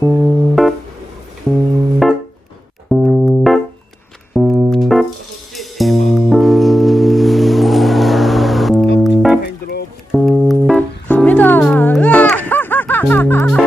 갑니다. 으아!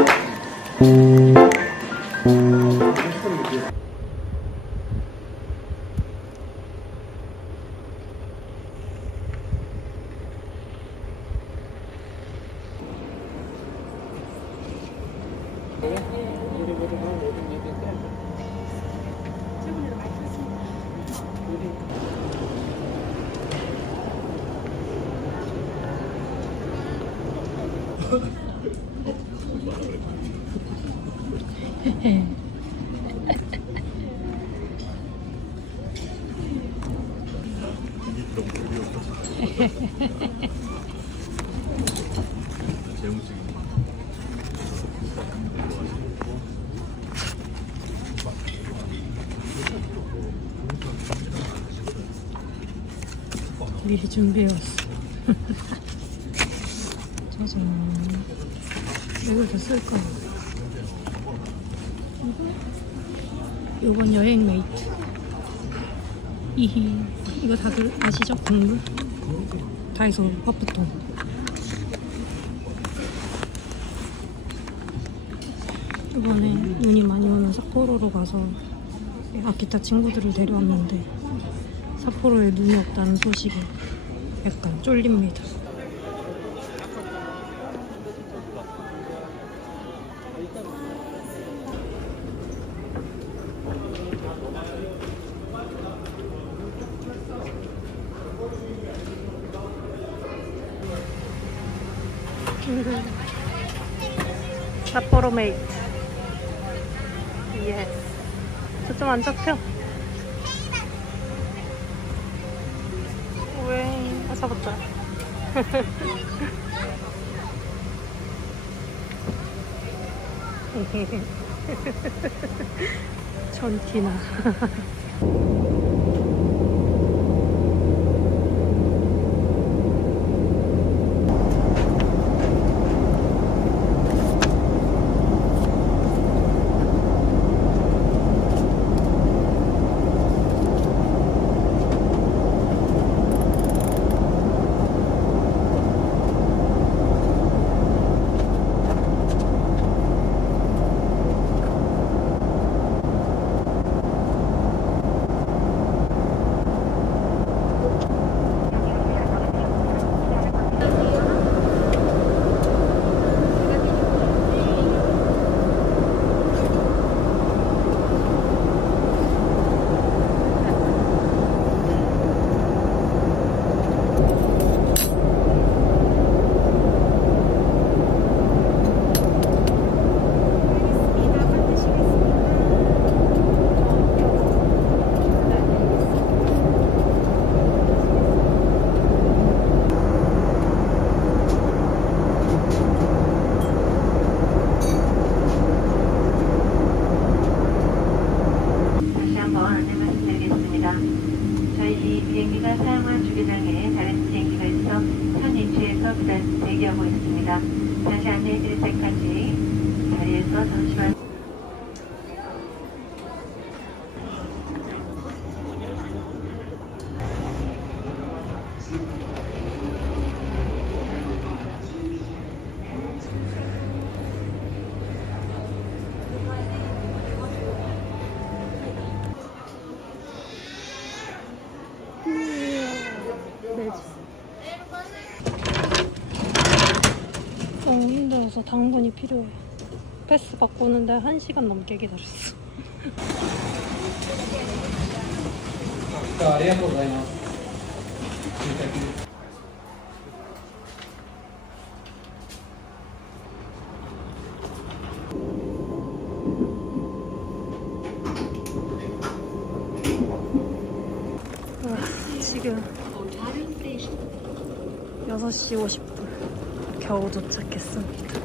미리 준비해왔어. 짜잔. 이걸 다 쓸까? 이건 여행 메이트. 이히. 이거 다들 아시죠? 국물? 다이소 퍼프통. 이번에 눈이 많이 오는 삿포로로 가서 아키타 친구들을 데려왔는데 삿포로에 눈이 없다는 소식에 약간 쫄립니다. 삿포로 메이트. 예스. 저좀 안 잡혀. 왜? 아, 잡았다. 전티나. 저희 비행기가 사용한 주기장에 다른 비행기가 있어 현 위치에서 대기하고 있습니다. 다시 안내해드릴 때까지 자리에서 잠시만. 너무 힘들어서 당분이 필요해. 패스 바꾸는데 1시간 넘게 기다렸어. 지금 6시 50분 겨우 도착했습니다.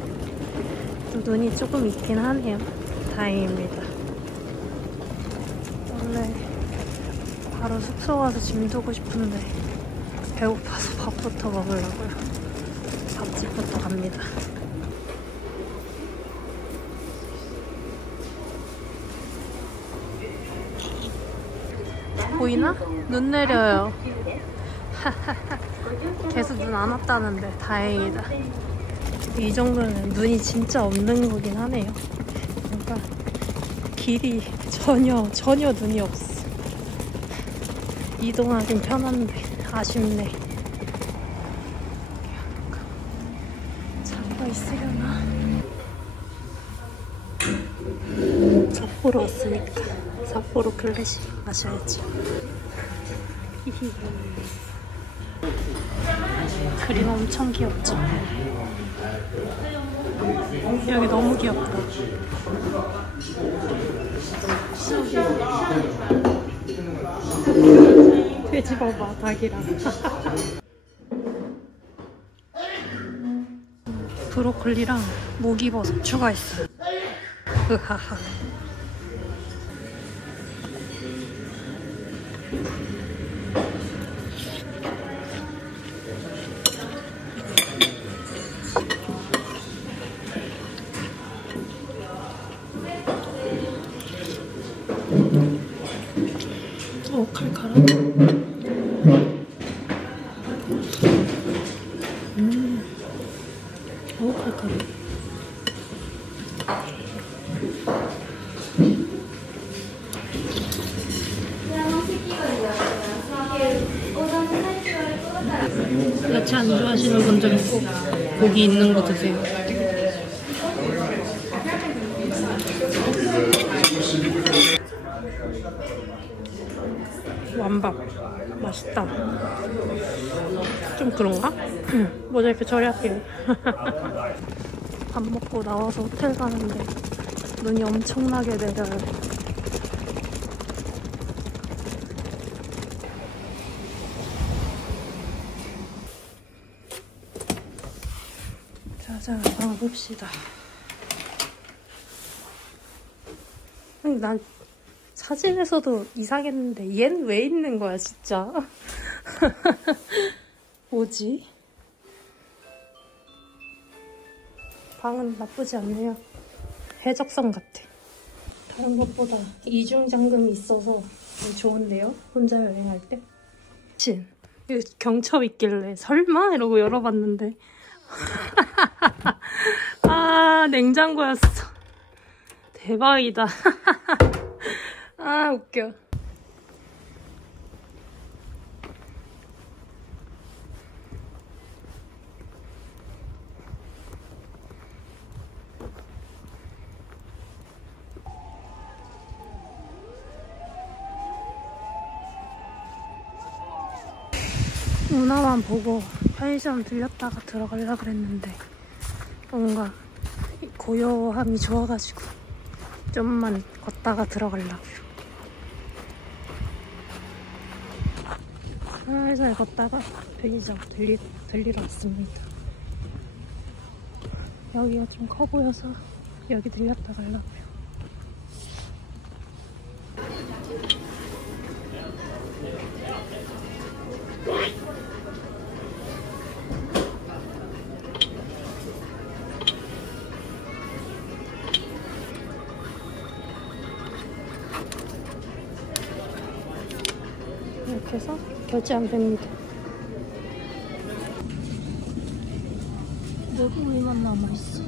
또 눈이 조금 있긴 하네요. 다행입니다. 원래 바로 숙소 가서 짐 두고 싶은데 배고파서 밥부터 먹으려고요. 밥집부터 갑니다. 보이나? 눈 내려요. 계속 눈 안 왔다는데 다행이다. 이 정도면 눈이 진짜 없는 거긴 하네요. 그러니까 길이 전혀 눈이 없어. 이동하긴 편한데 아쉽네. 차가 있으려나? 삿포로 왔으니까 삿포로 클래식 마셔야지. 히히. 그림 엄청 귀엽죠? 여기 너무 귀엽다. 돼지 봐봐, 닭이랑. 브로콜리랑 목이버섯 추가했어요. 으하하. 칼칼하다. 칼칼해. 야채 안 좋아하시는 분들은 꼭 고기 있는 거 드세요. 완밥 맛있다. 좀 그런가? 모자 이렇게 처리할게요. 밥 먹고 나와서 호텔 가는데 눈이 엄청나게 내려요. 자, 가봅시다. 난 사진에서도 이상했는데 얜 왜 있는 거야 진짜. 뭐지? 방은 나쁘지 않네요. 해적선 같아. 다른 것보다 이중 잠금이 있어서 좋은데요? 혼자 여행할 때? 진, 여기 경첩 있길래 설마? 이러고 열어봤는데 아, 냉장고였어. 대박이다. 아, 웃겨. 운하만 보고 편의점 들렸다가 들어가려고 그랬는데 뭔가 고요함이 좋아가지고 좀만 걷다가 들어가려고요. 살살 걷다가 편의점 들리러 왔습니다. 여기가 좀 커 보여서 여기 들렸다 가려고요. 이렇게 해서 결제하면 됩니다. 모금이만 남아있어.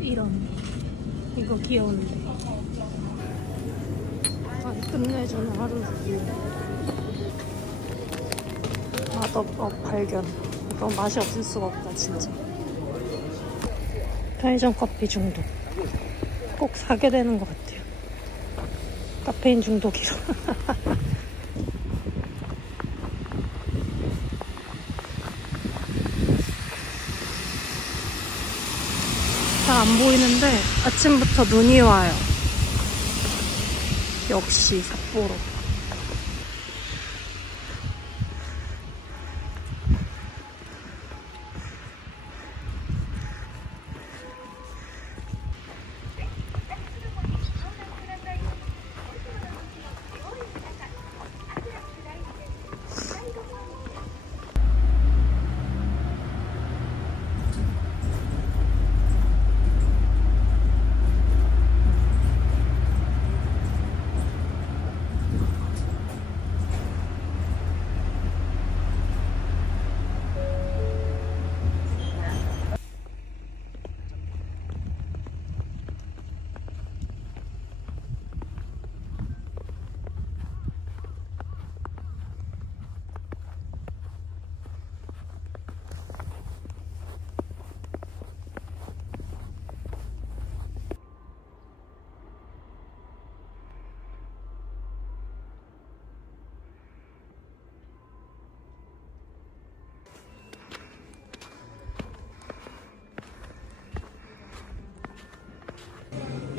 이런. 이거 귀여운데. 아, 끝내주는 하루. 맛없 발견. 이거 맛이 없을 수가 없다 진짜. 편의점 커피 중독. 꼭 사게 되는 것 같아요. 카페인 중독이라. 잘 안 보이는데 아침부터 눈이 와요. 역시 삿포로.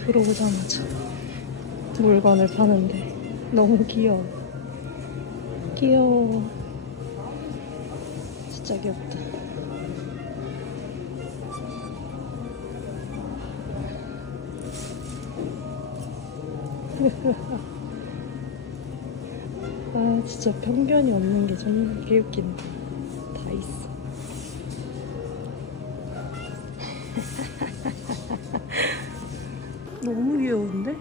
들어오자마자 물건을 파는데 너무 귀여워. 귀여워. 진짜 귀엽다. 아, 진짜 편견이 없는 게 정말 개웃긴다. 다 있어. 너무 귀여운데?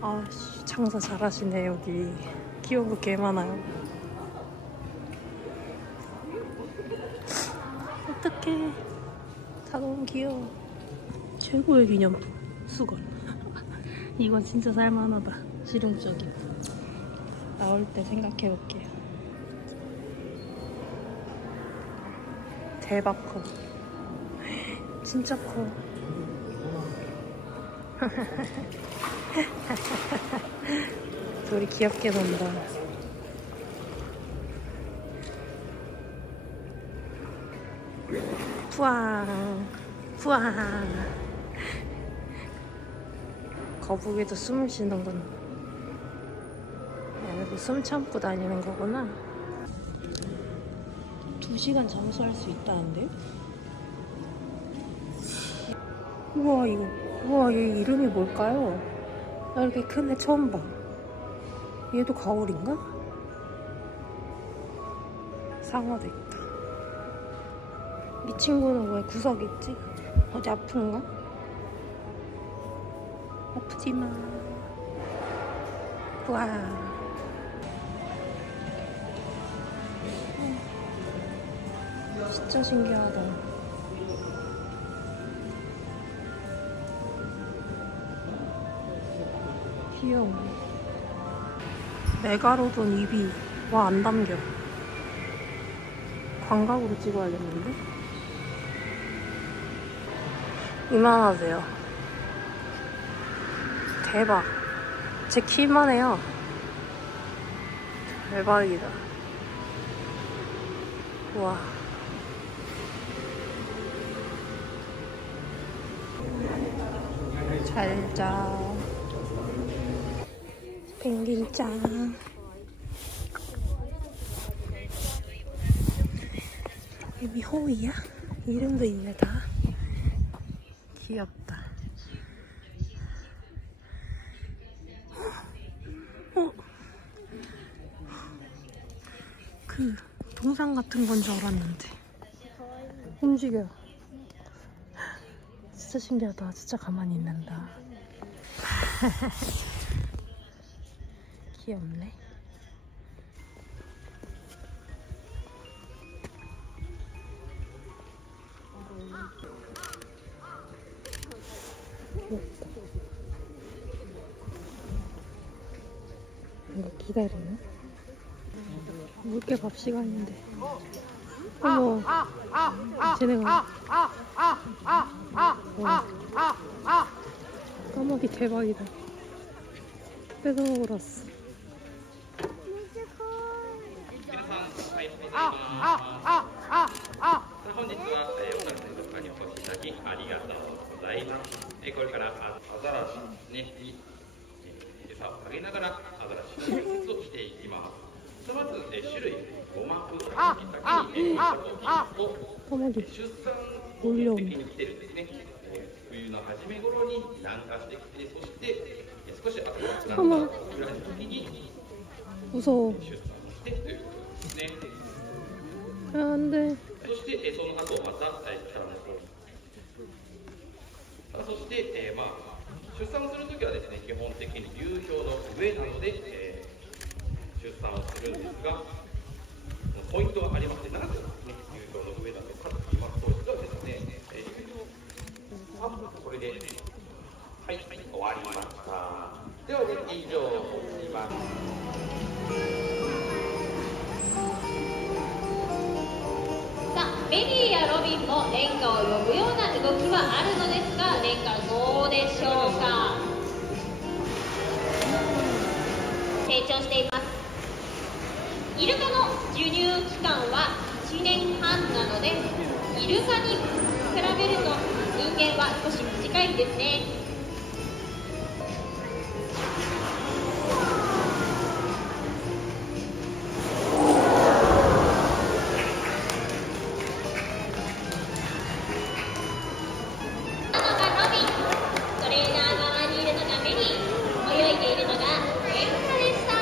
아씨, 장사 잘하시네. 여기 귀여운 거 개 많아요. 어떡해, 다 너무 귀여워. 최고의 기념품 수건. 이건 진짜 살만하다. 실용적이고. 나올 때 생각해볼게요. 대박 커. 진짜 커. 둘이 귀엽게 논다. 푸앙 푸앙. 거북이도 숨을 쉬는구나. 얘네도 숨 참고 다니는 거구나. 2시간 잠수할 수 있다는데요? 우와, 이거. 우와, 얘 이름이 뭘까요? 나 이렇게 큰 애 처음 봐. 얘도 가오리인가? 상어도 있다. 이 친구는 왜 구석에 있지? 어디 아픈가? 아프지마. 와. 진짜 신기하다. 귀여워. 메가로돈 입이 와, 안 담겨. 광각으로 찍어야겠는데? 이만하세요. 대박. 제 키만 해요. 대박이다. 우와. 잘 자. 펭귄짱. 이미 호이야? 이름도 있네, 다. 귀엽다. 그 동상 같은 건 줄 알았는데 움직여. 진짜 신기하다. 진짜 가만히 있는다. 귀엽네. 귀엽다. 이거 기다리네. 물개 밥 시간인데. 어머, 쟤네가. 까마귀 대박이다. 뺏어먹으러 왔어. 까마귀 몰려온다. 어머, 무서워. 아, 안 돼. そして、出産をするときはですね、基本的に流氷の上なので、出産をするんですが、ポイントはありまして、なぜ、ね、流氷の上だとかと言いますと、実はですね、流氷これで、はい、終わりました。では、ね、以上にします。ベリーやロビンもレンガを呼ぶような動きはあるのですが、レンガどうでしょうか。成長しています。イルカの授乳期間は1年半なので、イルカに比べは少し短いんですね。トレーナー側にいるのがメリー、泳いでいるのがレンカでした。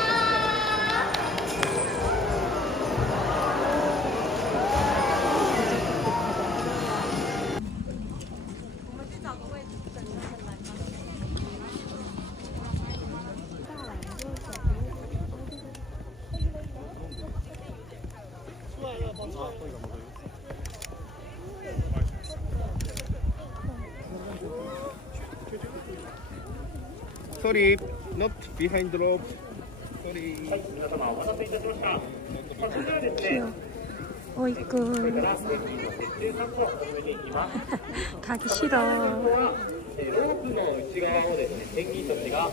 Sorry, not behind rope. Sorry. 皆様お待たせいたしました。それではですね、 귀여워. 어이구. これから設定参考を進めていきます。 가기 싫어. ロープの内側をですね、ペンギンたちが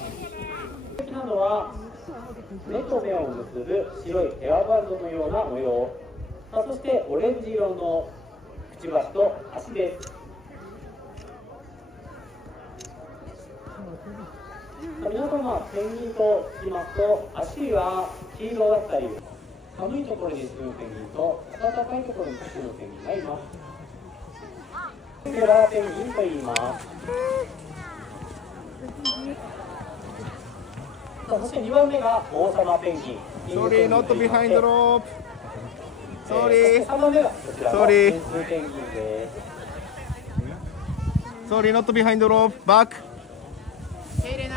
好きなのは目と目を結ぶ白いヘアバンドのような模様、そしてオレンジ色のくちばしと足です。皆様、ペンギンと聞きますと、足は黄色だったり、寒いところに住むペンギンと暖かいところに住むペンギンがいます。これはペンギンと言います。そして2番目が王様ペンギン。 Sorry, not behind rope. Sorry. 3番目がこちらの天空ペンギンです。 Sorry, not behind rope. Back. Sorry,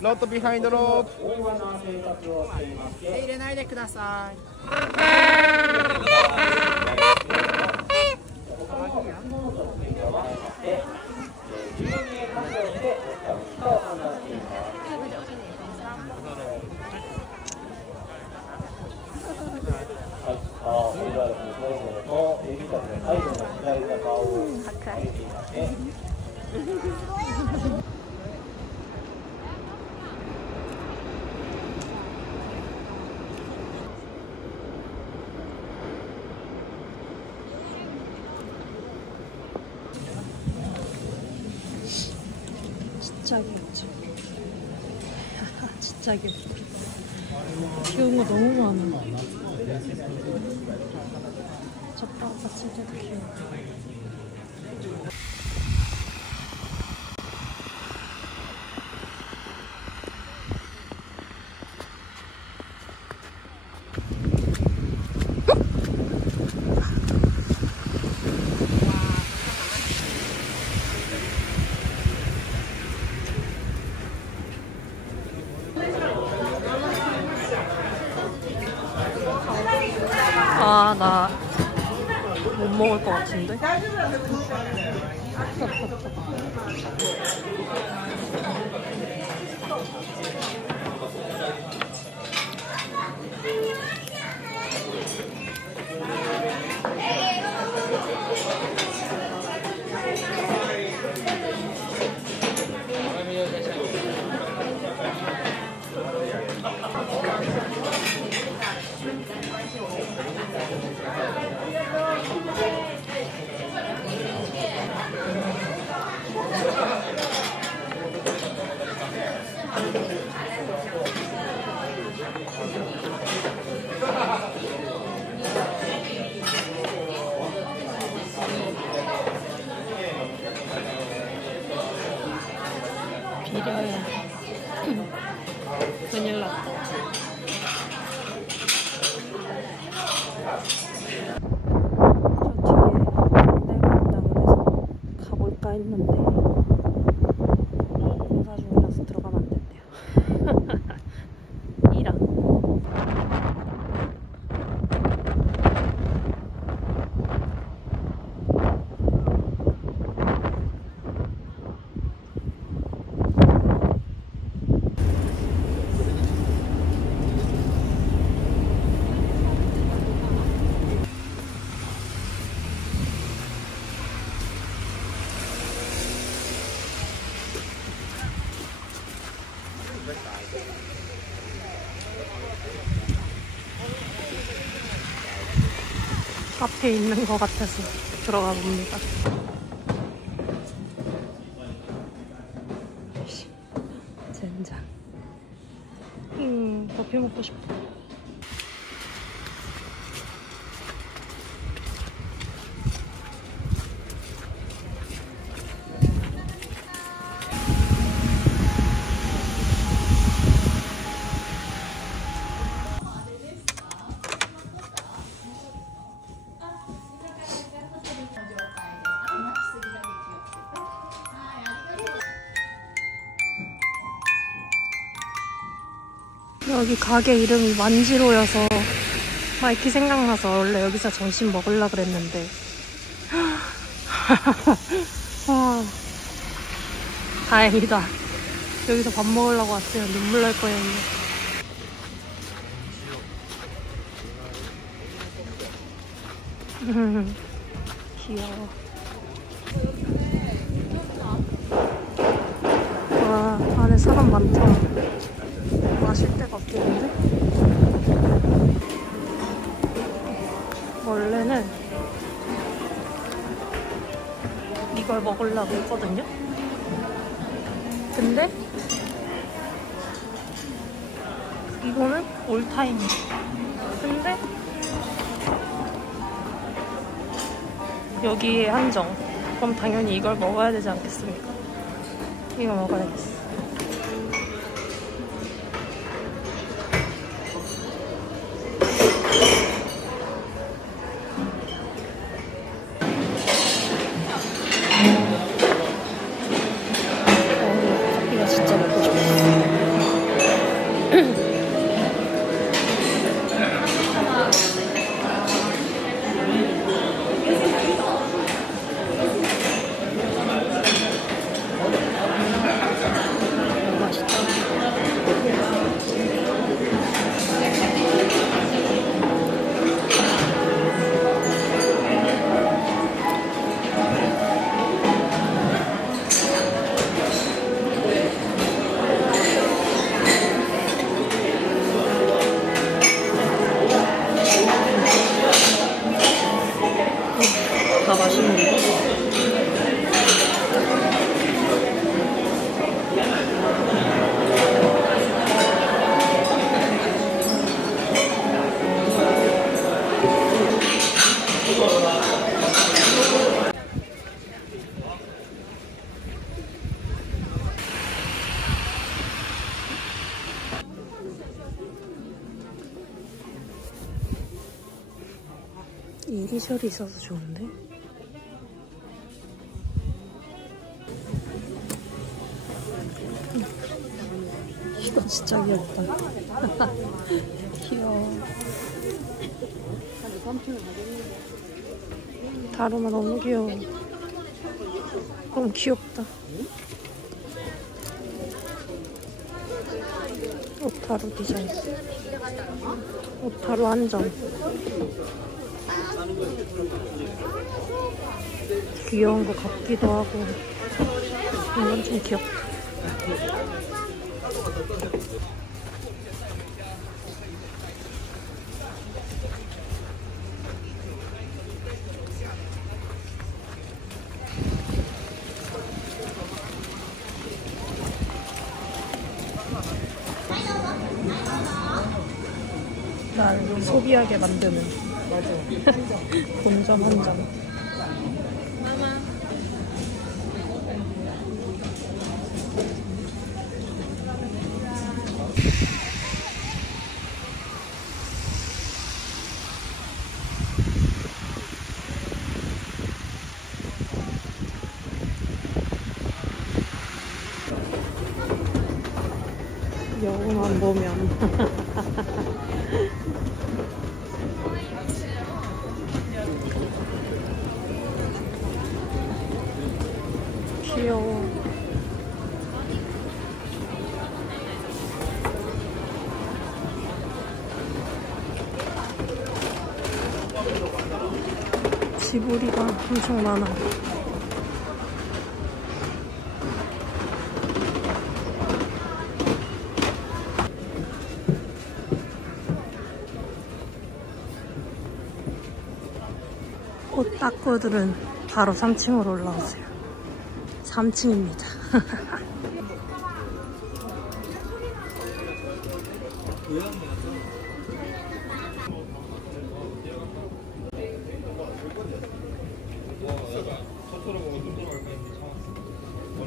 not behind rope. 大和な生活をしていまして、入れないでください。他の生き物との喧嘩はありまして、10名活用してお使うかを判断しています。はい、それではですね、それぞれのエビたちが最後の左肩を上げていまして、진짜 귀엽죠? 진짜 귀엽다. 귀여운 거 너무 많아. 젓가락 받칠 때도 귀여워. 아, 나 못 먹을 것 같은데? 카페에 있는 것 같아서 들어가 봅니다. 젠장. 커피 먹고 싶어. 여기 가게 이름이 만지로여서 마이키 생각나서 원래 여기서 점심 먹으려고 그랬는데 와, 다행이다. 여기서 밥 먹으려고 왔으면 눈물 날 뻔했네. 귀여워. 와, 안에 사람 많다. 마실 데가 없겠는데? 원래는 이걸 먹으려고 했거든요? 근데 이거는 올타임이야. 근데 여기에 한정. 그럼 당연히 이걸 먹어야 되지 않겠습니까? 이거 먹어야겠어. 커피가 진짜 먹고 싶었어. 다 맛있는데? 이니셜이 있어서 좋은데? 이거 진짜 귀엽다. 귀여워. 다루마 너무 귀여워. 너무 귀엽다. 오타루 디자인. 오타루 한정. 귀여운 것 같기도 하고. 이건 좀 귀엽다. 날 소비하게 만드는. 맞아. 본점 한점. 여우만 보면 귀여워. 지브리가 엄청 많아. 오타쿠들은 바로 3층으로 올라오세요. 3층입니다.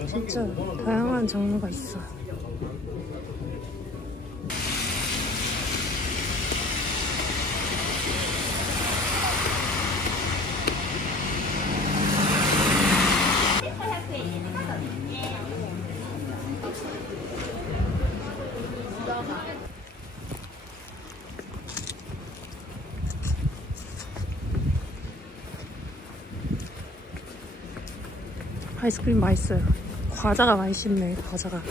진짜 다양한 종류가 있어. 아이스크림 맛있어요. 과자가 맛있네, 과자가.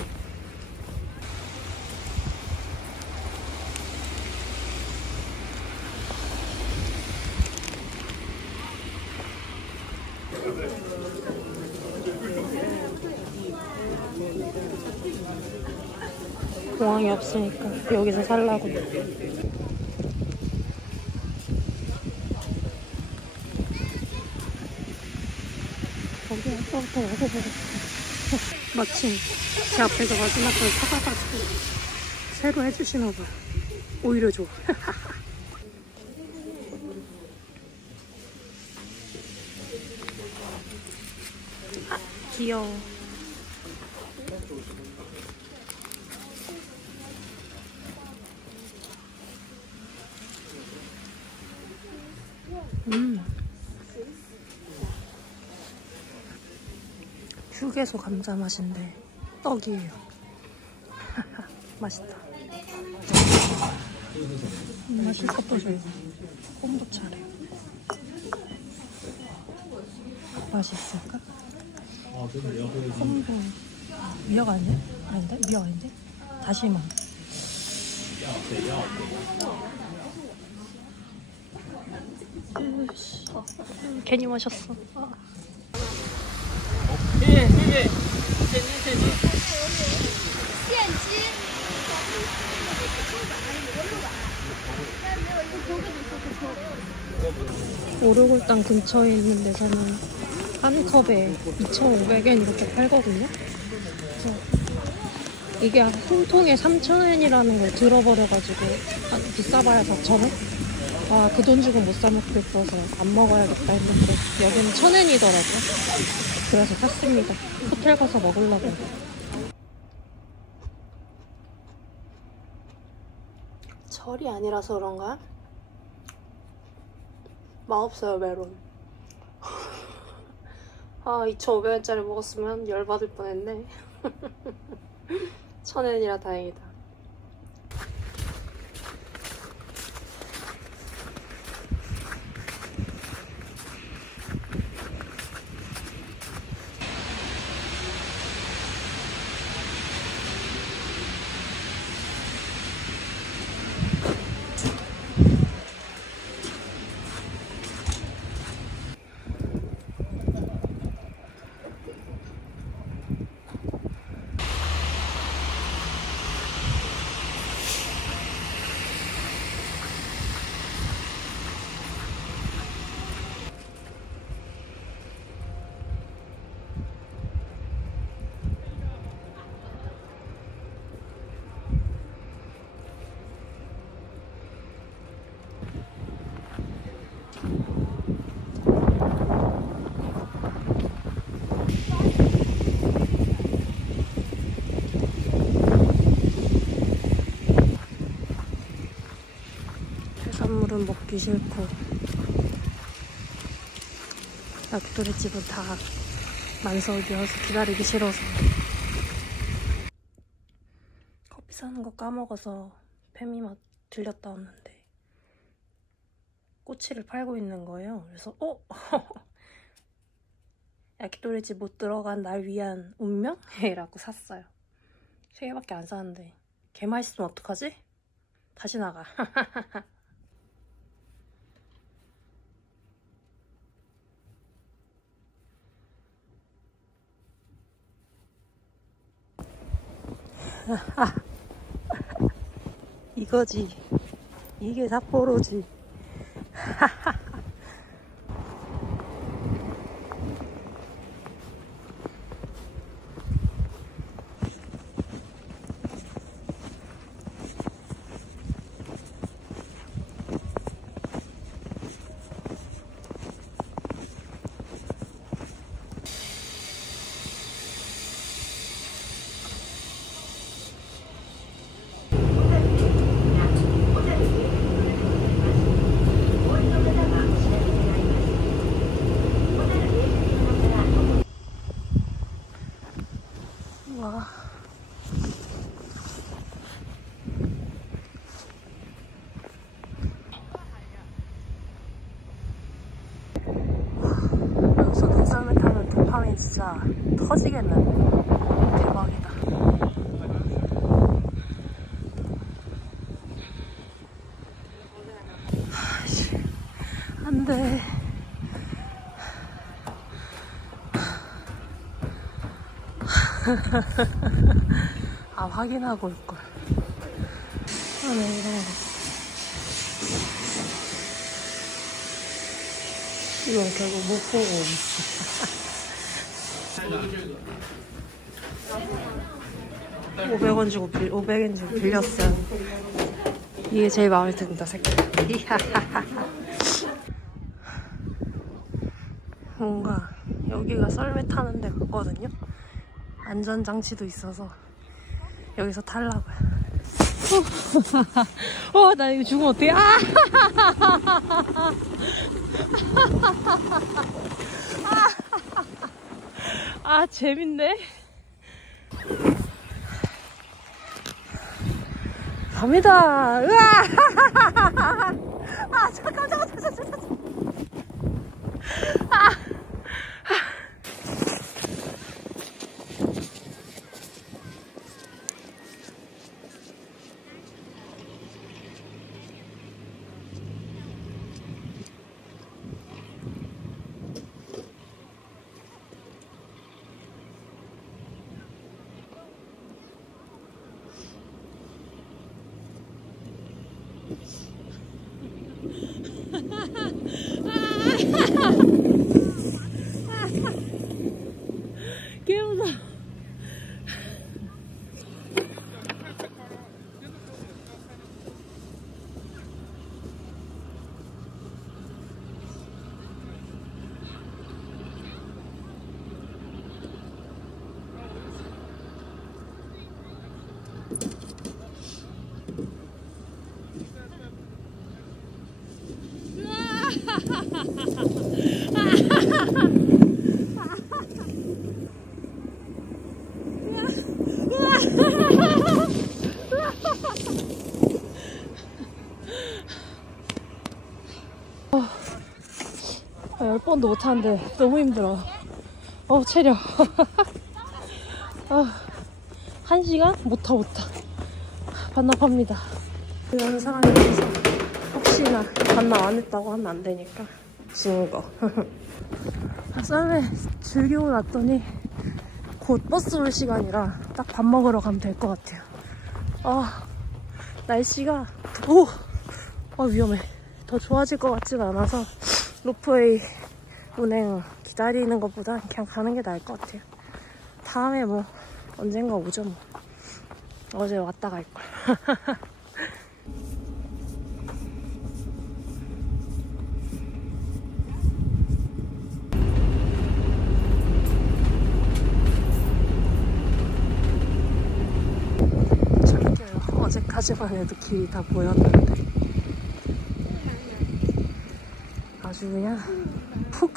공항이 없으니까 여기서 살라고. 거기 아까부터 와서 마침 제 앞에서 마지막 걸 사가가지고 새로 해주시나봐. 오히려 좋아. 아, 귀여워. 휴게소 감자 맛인데 떡이에요. 맛있다. 맛있을 것도 줘요. 콤부차래요. 맛있을까? 콤부 미역 아니야? 아닌데? 미역 아닌데? 다시마. 괜히 마셨어. 오르골당 근처에 있는 데서는 한 컵에 2,500엔 이렇게 팔거든요. 이게 한 통에 3,000엔이라는 걸 들어버려가지고 비싸봐야 4,000원? 아, 그 돈 주고 못 사 먹겠어서 안 먹어야겠다 했는데 여기는 1,000엔이더라고요. 그래서 샀습니다. 호텔 가서 먹으려고. 절이 아니라서 그런가? 맛없어요, 메론. 아, 2,500원짜리 먹었으면 열받을 뻔했네. 1,000엔이라 다행이다. 해산물은 먹기 싫고 야키토리집은 다 만석이어서 기다리기 싫어서. 커피 사는 거 까먹어서 페미맛 들렸다 왔는데 꼬치를 팔고 있는 거예요. 그래서 야키토리집 못 들어간 날 위한 운명? 이라고 샀어요. 3개밖에 안 샀는데 개 맛있으면 어떡하지? 다시 나가. 이거지. 이게 삿포로지. 하면 진짜 터지겠는데. 대박이다. 안돼. 아, 확인하고 올걸. 아, 네, 이런 거. 이건 결국 못 보고. 500원 주고 500엔 주고 빌렸어요. 이게 제일 마음에 든다, 색깔. 뭔가 여기가 썰매 타는 데 같거든요. 안전장치도 있어서 여기서 타려고요. 나 이거 죽으면 어떡해. 재밌네. 갑니다. 으아! 잠깐. 개운하. 아, 10번도 못하는데 너무 힘들어. 체력. 1시간? 못타. 반납합니다. 이런 사람이 있어서 혹시나 반납 안 했다고 하면 안 되니까 증거. 썰매 즐기고 났더니 곧 버스 올 시간이라 딱 밥 먹으러 가면 될 것 같아요. 날씨가 위험해. 더 좋아질 것 같진 않아서 로프웨이 운행 기다리는 것보다 그냥 가는 게 나을 것 같아요. 다음에 뭐 언젠가 오죠 뭐. 어제 왔다 갈걸. 저기요. 어제까지만 해도 길이 다 보였는데 아주 그냥 푹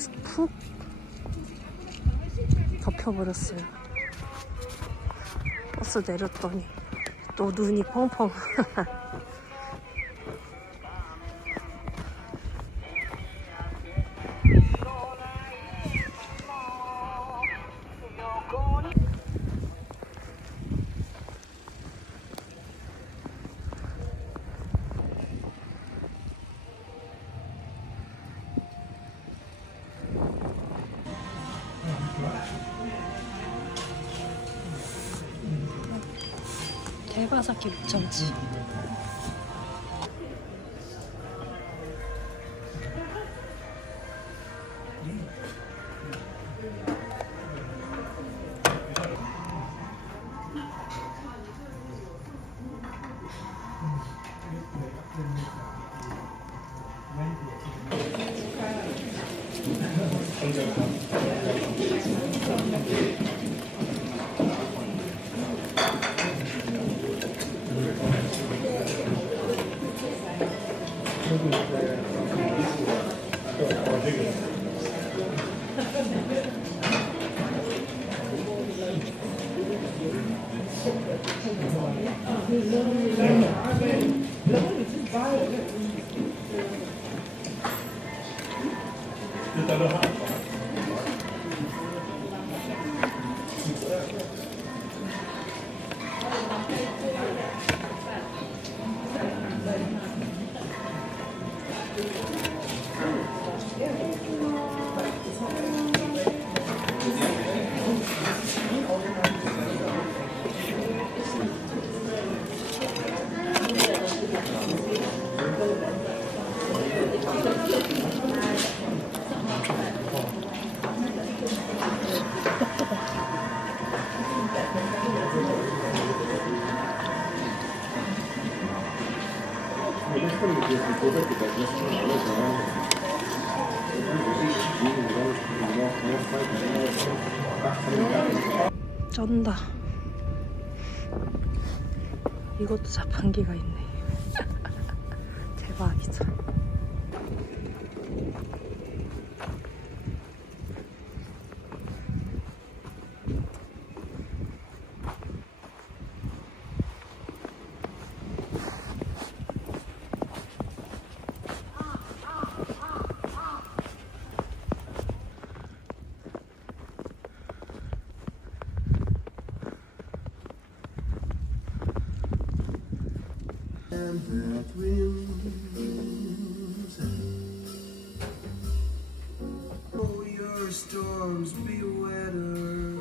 덮여버렸어요. 버스 내렸더니 또 눈이 펑펑. 대바사키 목전지. 쩐다. 이것도 자판기가 있네. 대박이죠. Your storms be wetter.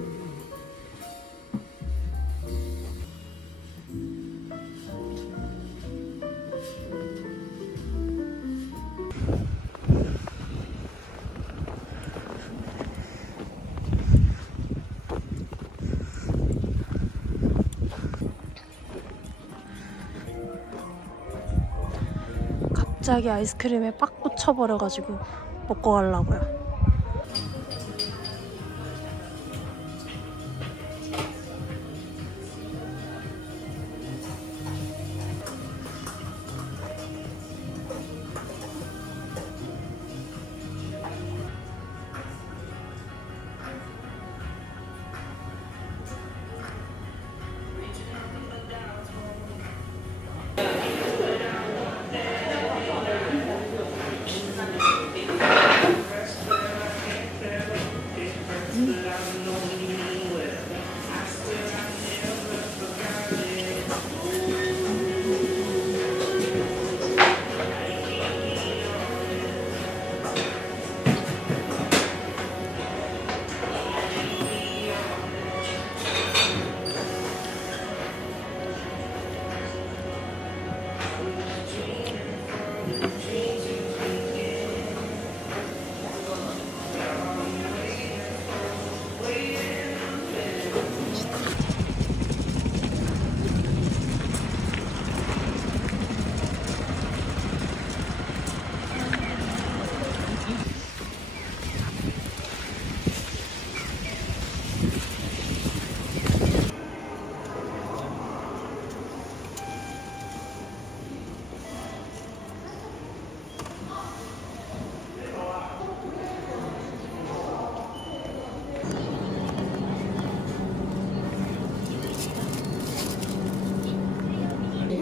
갑자기 아이스크림에 빡 꽂혀버려가지고 먹고 가려고요.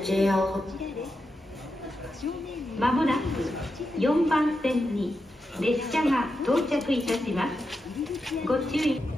JR まもなく4番線に列車が到着いたします。ご注意。